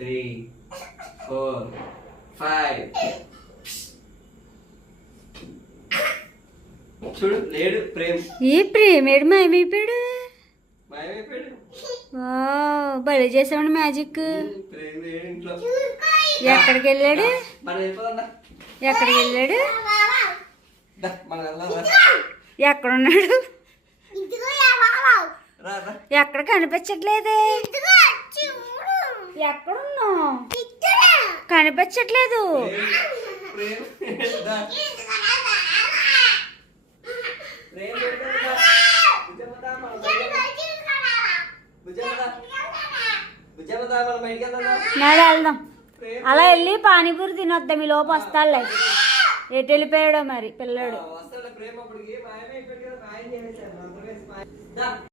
3 4 5 చూడు లేడు ప్రేమ్. ఈ ప్రేమేడు మాయమైపోయాడు. మాయమైపోయాడు. భలే చేసామండి మ్యాజిక్. ప్రేమ్ లేడు ఇంట్లో. ఎక్కడికి వెళ్ళాడు? మనం వెళ్ళిపోదా? ఎక్కడికి వెళ్ళాడు? మనం వెళ్దాం. ఎక్కడున్నాడు? రా రా. ఎక్కడ కనిపించట్లేదే. ఎక్కడున్నావు? కనిపించట్లేదు. ప్రేమ్ దా. ప్రేమ్ లేడు కదా. బుజ్జమ్మదా మనం బయటికి వెళ్దాం. నాడు వెళ్దాం. అలా వెళ్ళి పానీపూరి తినొద్దాం. ఈ లోపు వస్తాడులే. ఎటు వెళ్ళిపోయాడో మరి పిల్లడు. వస్తాడు ప్రేమ అప్పటికి మాయమైపోయాడు కదా. మాయం చేసేసారు.